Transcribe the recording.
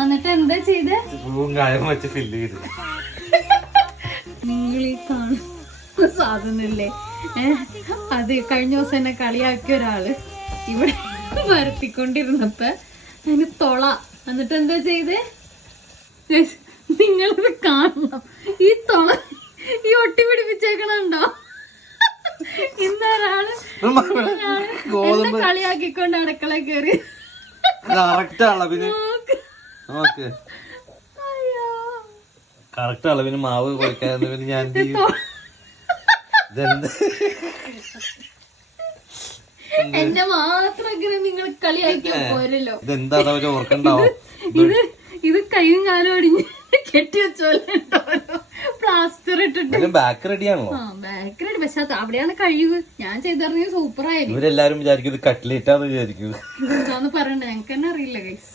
എന്നിട്ട് എന്താ ചെയ്ത് വെച്ച് ഫില്ല് ചെയ്ത് നിങ്ങൾ ഈ കാണുന്ന സാധനല്ലേ അത് കഴിഞ്ഞ ദിവസം എന്നെ കളിയാക്കിയ ഒരാള് ഇവിടെ വരുത്തിക്കൊണ്ടിരുന്നപ്പോ അതിന് തൊള. എന്നിട്ട് എന്താ ചെയ്ത് നിങ്ങളിത് കാണണം. ഈ തൊള ഈ ഒട്ടി പിടിപ്പിച്ചേക്കണുണ്ടോ? ഇന്നൊരാള് എന്നെ കളിയാക്കിക്കൊണ്ട് അടുക്കള കയറി കറക്റ്റ് അളവിന് മാവ് കുഴക്കാൻ ഞാൻ എന്നെ മാത്രം ഇങ്ങനെ നിങ്ങൾ കളിയാക്കിയ പോരല്ലോ. ഇതെന്താ ഓർക്കണ്ടാവോ? ഇത് കൈയും കാലും അടിഞ്ഞ് കെട്ടി വെച്ചോല്ലോ പ്ലാസ്റ്റർ ഇട്ടിട്ട്. ബാക്ക് റെഡിയാണല്ലോ. Back ready. പക്ഷെ അവിടെയാണ് കഴിവ്. ഞാൻ ചെയ്തിരുന്നെങ്കിൽ സൂപ്പർ ആയിരിക്കും. ഇവരെല്ലാരും വിചാരിക്കും ഇത് കട്ട്ലേറ്റാന്ന് വിചാരിക്കും. എന്താന്ന് പറയണ്ടേ, ഞങ്ങൾക്ക് തന്നെ അറിയില്ല ഗൈസ്.